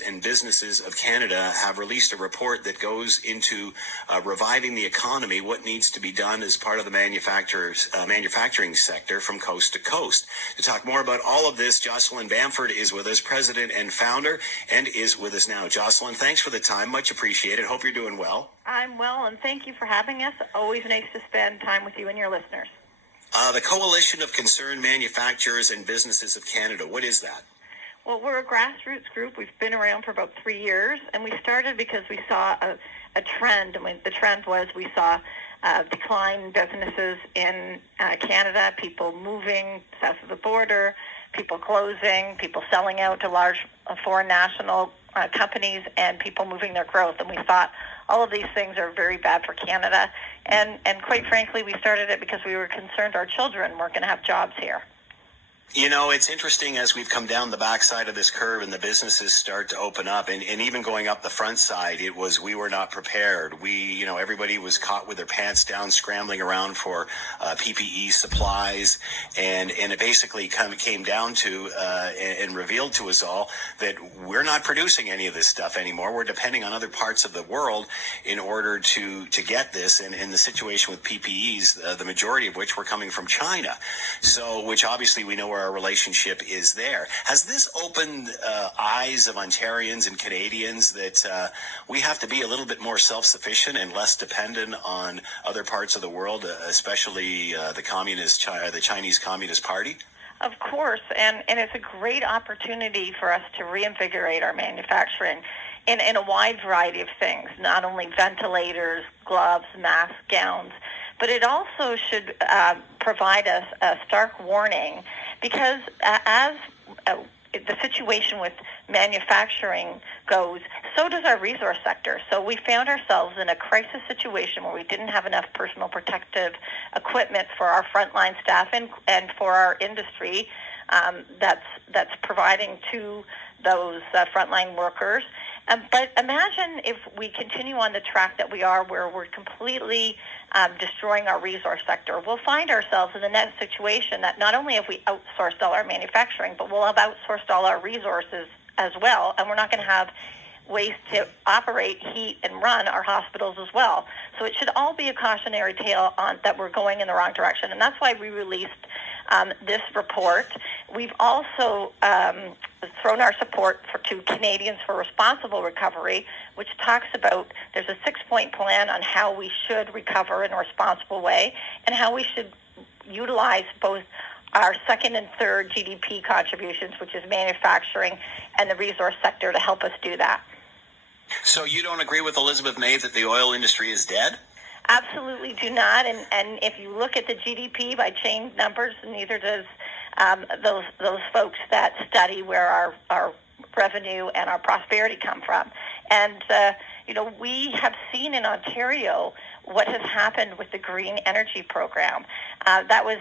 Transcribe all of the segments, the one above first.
and businesses of Canada have released a report that goes into reviving the economy, what needs to be done as part of the manufacturing sector from coast to coast. To talk more about all of this, Jocelyn Bamford is with us, president and founder, and is with us now. Jocelyn, thanks for the time. Much appreciated. Hope you're doing well. I'm well, and thank you for having us. Always nice to spend time with you and your listeners. The Coalition of Concerned Manufacturers and Businesses of Canada, what is that? Well, we're a grassroots group. We've been around for about 3 years, and we started because we saw a trend. And the trend was we saw decline in businesses in Canada, people moving south of the border, people closing, people selling out to large foreign national companies, and people moving their growth. And we thought all of these things are very bad for Canada. And quite frankly, we started it because we were concerned our children weren't going to have jobs here. You know, it's interesting as we've come down the backside of this curve and the businesses start to open up, and even going up the front side, we were not prepared. Everybody was caught with their pants down, scrambling around for PPE supplies, and it basically kind of came down to and revealed to us all that we're not producing any of this stuff anymore. We're depending on other parts of the world in order to get this, and in the situation with PPEs, the majority of which were coming from China, which obviously we know where our relationship is there. Has this opened eyes of Ontarians and Canadians that we have to be a little bit more self-sufficient and less dependent on other parts of the world, especially the Chinese Communist Party? Of course, and it's a great opportunity for us to reinvigorate our manufacturing in a wide variety of things, not only ventilators, gloves, masks, gowns, but it also should provide us a stark warning, because as the situation with manufacturing goes, so does our resource sector. So we found ourselves in a crisis situation where we didn't have enough personal protective equipment for our frontline staff and for our industry that's providing to those frontline workers. But imagine if we continue on the track that we are, where we're completely destroying our resource sector. We'll find ourselves in the next situation that not only have we outsourced all our manufacturing, but we'll have outsourced all our resources as well, and we're not going to have ways to operate, heat, and run our hospitals as well. So it should all be a cautionary tale on that we're going in the wrong direction, and that's why we released this report. We've also thrown our support to Canadians for Responsible Recovery, which talks about there's a 6-point plan on how we should recover in a responsible way and how we should utilize both our second and third GDP contributions, which is manufacturing and the resource sector, to help us do that. So you don't agree with Elizabeth May that the oil industry is dead? Absolutely do not. And if you look at the GDP by chain numbers, neither does those folks that study where our revenue and our prosperity come from. And, we have seen in Ontario what has happened with the green energy program. That was,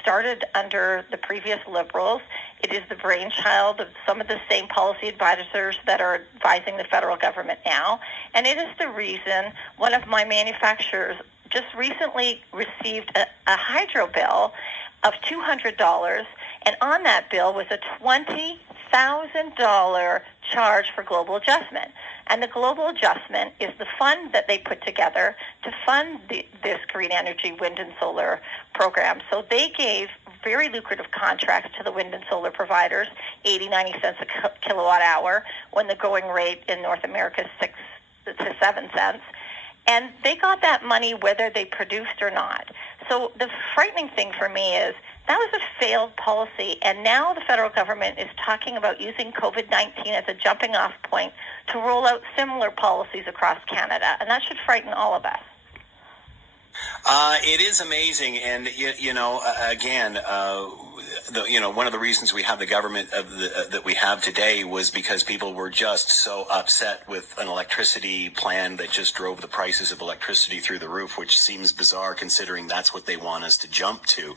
started under the previous Liberals. It is the brainchild of some of the same policy advisors that are advising the federal government now. And it is the reason one of my manufacturers just recently received a hydro bill of $200, and on that bill was a $20,000 charge for global adjustment. And the global adjustment is the fund that they put together to fund this green energy wind and solar program. So they gave very lucrative contracts to the wind and solar providers, 80-90 cents a kilowatt hour, when the going rate in North America is 6 to 7 cents. And they got that money whether they produced or not. So the frightening thing for me is that was a failed policy, and now the federal government is talking about using COVID-19 as a jumping-off point to roll out similar policies across Canada, and that should frighten all of us. It is amazing, and again, one of the reasons we have the government that we have today was because people were just so upset with an electricity plan that just drove the prices of electricity through the roof, which seems bizarre considering that's what they want us to jump to.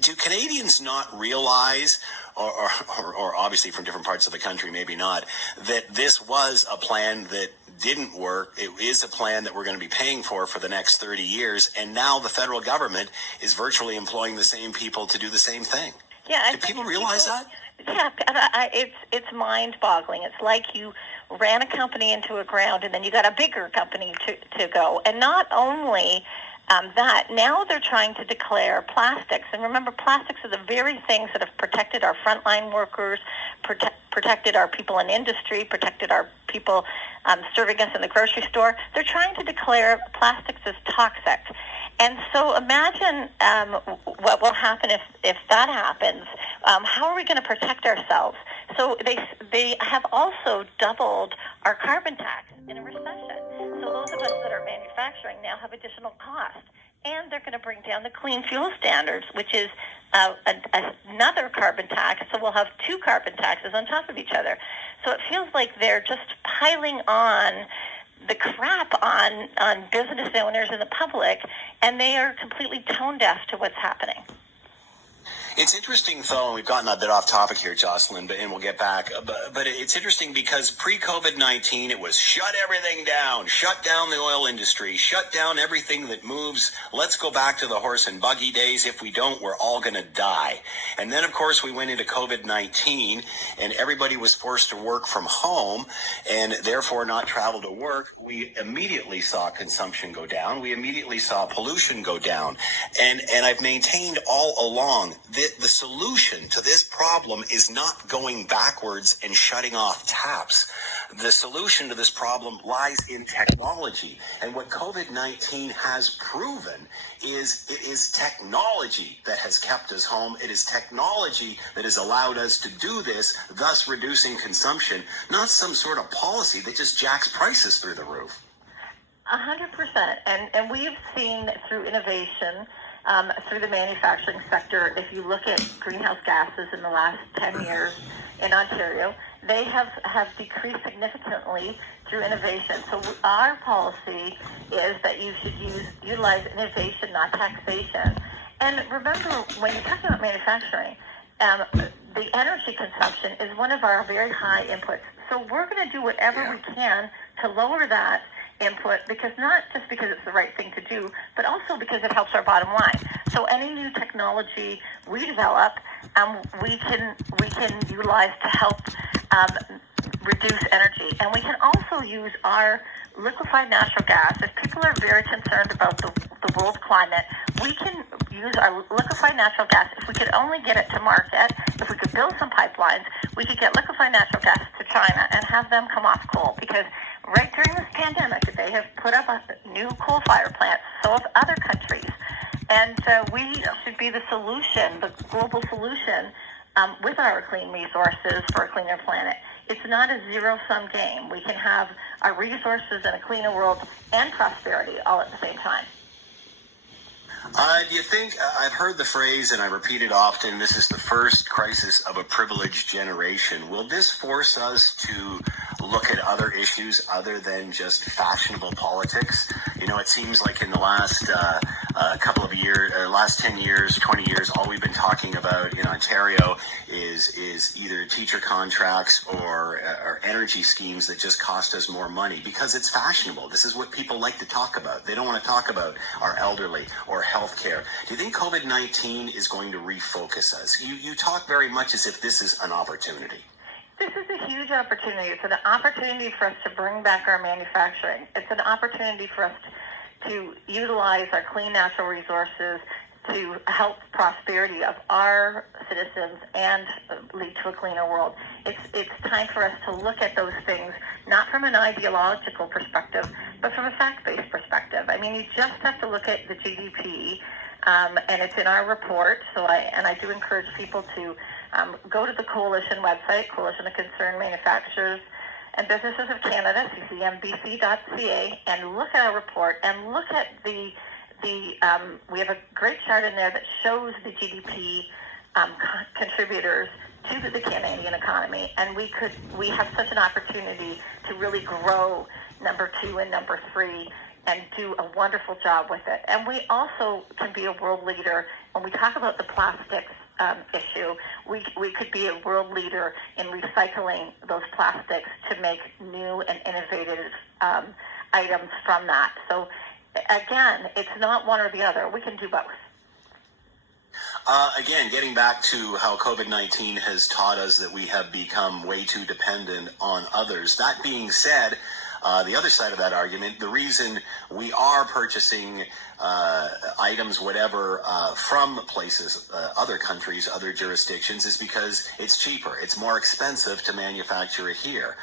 Do Canadians not realize, or obviously from different parts of the country, maybe not, that this was a plan that didn't work? It is a plan that we're going to be paying for the next 30 years, and now the federal government is virtually employing the same people to do the same thing. Yeah, do people realize that? Yeah, it's mind-boggling. It's like you ran a company into a ground, and then you got a bigger company to go. And not only that, now they're trying to declare plastics. And remember, plastics are the very things that have protected our frontline workers, protected our people in industry, protected our people serving us in the grocery store. They're trying to declare plastics as toxic. And so imagine what will happen if that happens. How are we going to protect ourselves? So they have also doubled our carbon tax in a recession. So those of us that are manufacturing now have additional costs. And they're going to bring down the clean fuel standards, which is another carbon tax. So we'll have two carbon taxes on top of each other. So it feels like they're just piling on the crap on business owners and the public, and they are completely tone deaf to what's happening. It's interesting, though, and we've gotten a bit off topic here, Jocelyn, and we'll get back. But it's interesting because pre-COVID-19, it was shut everything down, shut down the oil industry, shut down everything that moves. Let's go back to the horse and buggy days. If we don't, we're all going to die. And then, of course, we went into COVID-19, and everybody was forced to work from home and therefore not travel to work. We immediately saw consumption go down. We immediately saw pollution go down. And I've maintained all along the solution to this problem is not going backwards and shutting off taps. The solution to this problem lies in technology. And what COVID-19 has proven is it is technology that has kept us home. It is technology that has allowed us to do this, thus reducing consumption, not some sort of policy that just jacks prices through the roof. 100%. And we've seen through innovation, through the manufacturing sector, if you look at greenhouse gases in the last 10 years in Ontario, they have decreased significantly through innovation. So our policy is that you should utilize innovation, not taxation. And remember, when you're talking about manufacturing, the energy consumption is one of our very high inputs. So we're going to do whatever we can to lower that input, because not just because it's the right thing to do, but also because it helps our bottom line. So any new technology we develop, we can utilize to help reduce energy. And we can also use our liquefied natural gas. If people are very concerned about the world climate, we can use our liquefied natural gas. If we could only get it to market, if we could build some pipelines, we could get liquefied natural gas to China and have them come off coal. Because right during this pandemic, they have put up new coal-fired plants, so have other countries. And we should be the solution, the global solution, with our clean resources for a cleaner planet. It's not a zero-sum game. We can have our resources and a cleaner world and prosperity all at the same time. Do you think, I've heard the phrase, and I repeat it often, this is the first crisis of a privileged generation. Will this force us to look at other issues other than just fashionable politics? You know, it seems like in the last couple of years, last 10 years, 20 years, all we've been talking about in Ontario is either teacher contracts or energy schemes that just cost us more money because it's fashionable. This is what people like to talk about. They don't want to talk about our elderly or healthcare. Do you think COVID-19 is going to refocus us? You talk very much as if this is an opportunity. This is a huge opportunity. It's an opportunity for us to bring back our manufacturing. It's an opportunity for us to utilize our clean natural resources to help prosperity of our citizens and lead to a cleaner world. It's time for us to look at those things, not from an ideological perspective, but from a fact-based perspective. I mean, you just have to look at the GDP, and it's in our report. So I do encourage people to go to the Coalition website, Coalition of Concerned Manufacturers and Businesses of Canada, CCMBC.ca, and look at our report and look at we have a great chart in there that shows the GDP contributors to the Canadian economy, and we have such an opportunity to really grow number 2 and number 3 and do a wonderful job with it. And we also can be a world leader when we talk about the plastics issue. We could be a world leader in recycling those plastics to make new and innovative items from that. So again, it's not one or the other. We can do both. Again, getting back to how COVID-19 has taught us that we have become way too dependent on others. That being said, the other side of that argument, the reason we are purchasing items, whatever, from places, other countries, other jurisdictions, is because it's cheaper. It's more expensive to manufacture it here.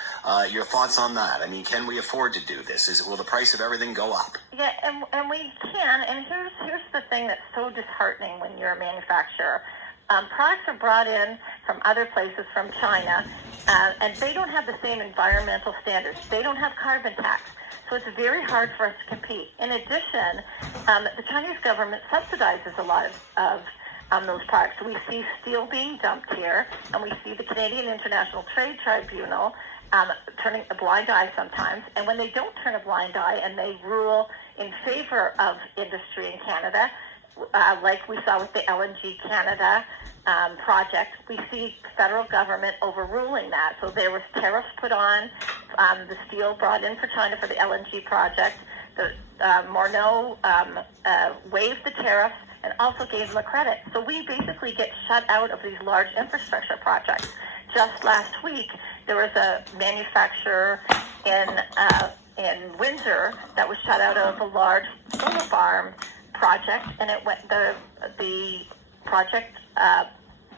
Your thoughts on that? I mean, can we afford to do this? Will the price of everything go up? Yeah, and we can. And here's the thing that's so disheartening when you're a manufacturer. Products are brought in from other places, from China, and they don't have the same environmental standards. They don't have carbon tax. So it's very hard for us to compete. In addition, the Chinese government subsidizes a lot of those products. We see steel being dumped here, and we see the Canadian International Trade Tribunal turning a blind eye sometimes. And when they don't turn a blind eye and they rule in favor of industry in Canada, like we saw with the LNG Canada project, we see federal government overruling that. So there was tariffs put on the steel brought in for China for the LNG project. The Morneau waived the tariffs and also gave them a credit. So we basically get shut out of these large infrastructure projects. Just last week, there was a manufacturer in Windsor that was shut out of a large solar farm project, and it went the project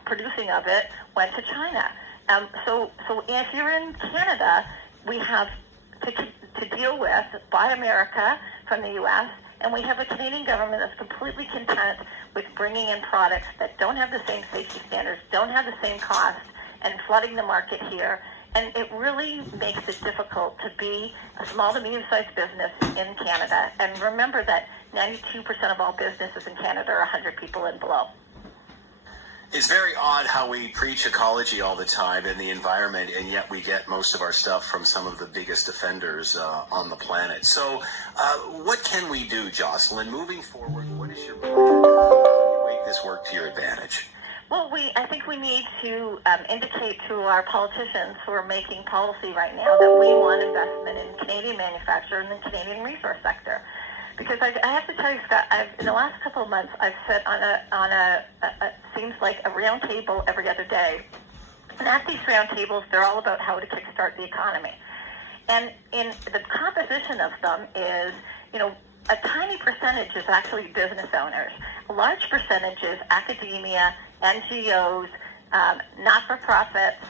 producing of it went to China. So if you're in Canada, we have to deal with Buy America from the U.S., and we have a Canadian government that's completely content with bringing in products that don't have the same safety standards, don't have the same cost, and flooding the market here. And it really makes it difficult to be a small to medium-sized business in Canada. And remember that 92% of all businesses in Canada are 100 people and below. It's very odd how we preach ecology all the time and the environment, and yet we get most of our stuff from some of the biggest offenders on the planet. So what can we do, Jocelyn? Moving forward, what is your plan? How do you make this work to your advantage? Well, I think we need to indicate to our politicians who are making policy right now that we want investment in Canadian manufacturing and the Canadian resource sector. Because I have to tell you, Scott, in the last couple of months, I've sat on a seems like a round table every other day. And at these round tables, they're all about how to kickstart the economy. And in the composition of them is, a tiny percentage is actually business owners. A large percentage is academia, NGOs, not-for-profits,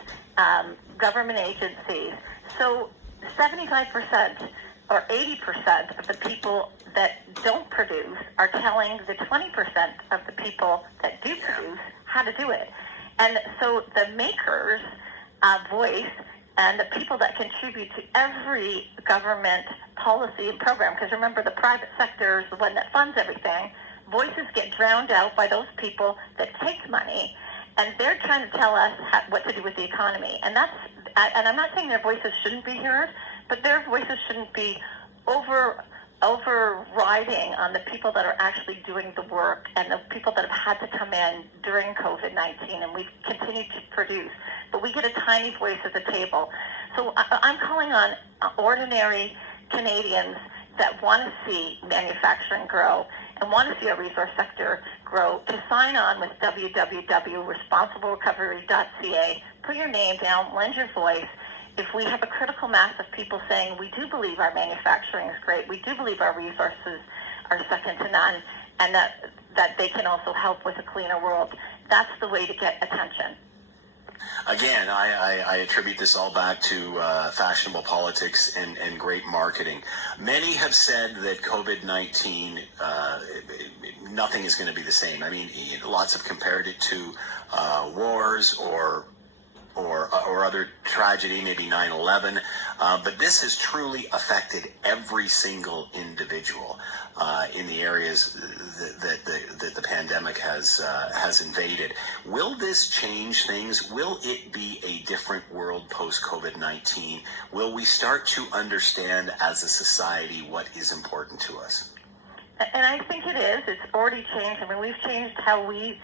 government agencies. So 75% or 80% of the people that don't produce are telling the 20% of the people that do produce how to do it. And so the makers' voice and the people that contribute to every government policy and program, because remember, the private sector is the one that funds everything, voices get drowned out by those people that take money, and they're trying to tell us what to do with the economy. And I'm not saying their voices shouldn't be heard, but their voices shouldn't be overriding on the people that are actually doing the work and the people that have had to come in during COVID-19, and we've continued to produce. But we get a tiny voice at the table. So I'm calling on ordinary Canadians that want to see manufacturing grow and want to see our resource sector grow to sign on with www.responsiblerecovery.ca. Put your name down, lend your voice. If we have a critical mass of people saying we do believe our manufacturing is great, we do believe our resources are second to none, and that they can also help with a cleaner world, that's the way to get attention. Again, I attribute this all back to fashionable politics and great marketing. Many have said that COVID-19, nothing is going to be the same. I mean, lots have compared it to wars or other tragedy, maybe 9/11, but this has truly affected every single individual in the areas that the pandemic has invaded. Will this change things? Will it be a different world post-COVID-19? Will we start to understand as a society what is important to us? And I think it is. It's already changed. I mean, we've changed how we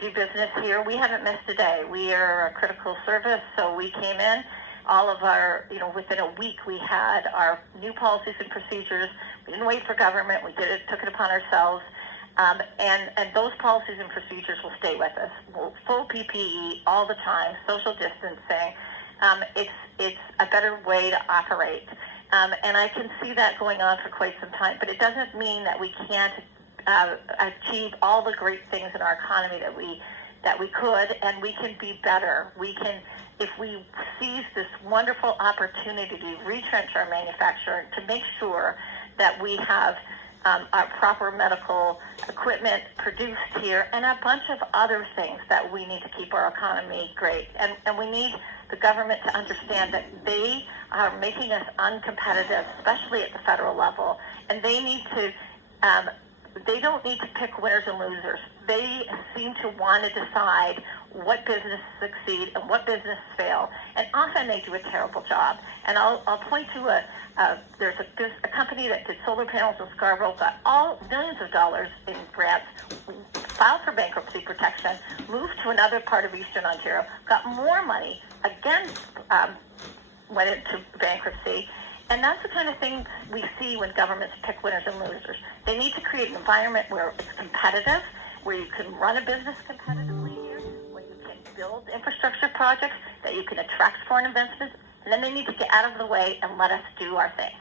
do business here. We haven't missed a day. We are a critical service, so we came in. All of our, within a week, we had our new policies and procedures. We didn't wait for government. We took it upon ourselves. And those policies and procedures will stay with us. Full PPE all the time, social distancing. It's a better way to operate. And I can see that going on for quite some time, but it doesn't mean that we can't achieve all the great things in our economy that we could, and we can be better. We can, if we seize this wonderful opportunity to retrench our manufacturing, to make sure that we have our proper medical equipment produced here, and a bunch of other things that we need to keep our economy great. And we need the government to understand that they are making us uncompetitive, especially at the federal level, and they need to they don't need to pick winners and losers. They seem to want to decide what businesses succeed and what businesses fail, and often they do a terrible job. And I'll point to there's a company that did solar panels in Scarborough, got millions of dollars in grants, filed for bankruptcy protection, moved to another part of Eastern Ontario, got more money, again went into bankruptcy. And that's the kind of thing we see when governments pick winners and losers. They need to create an environment where it's competitive, where you can run a business competitively here, where you can build infrastructure projects, that you can attract foreign investments, and then they need to get out of the way and let us do our thing.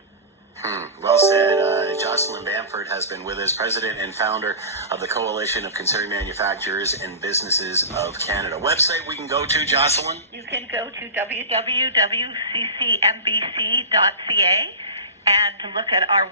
Well said. Jocelyn Bamford has been with us, president and founder of the Coalition of Concerned Manufacturers and Businesses of Canada. Website we can go to, Jocelyn? You can go to www.ccmbc.ca and to look at our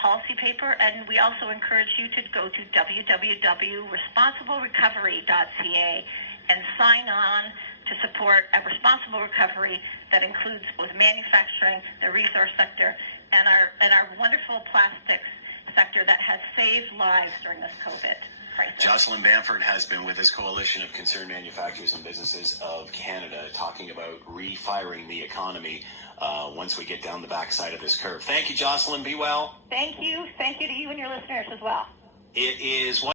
policy paper. And we also encourage you to go to www.responsiblerecovery.ca and sign on to support a responsible recovery that includes both manufacturing, the resource sector, and our wonderful plastics sector that has saved lives during this COVID crisis. Jocelyn Bamford has been with this Coalition of Concerned Manufacturers and Businesses of Canada, talking about refiring the economy once we get down the backside of this curve. Thank you, Jocelyn. Be well. Thank you. Thank you to you and your listeners as well. It is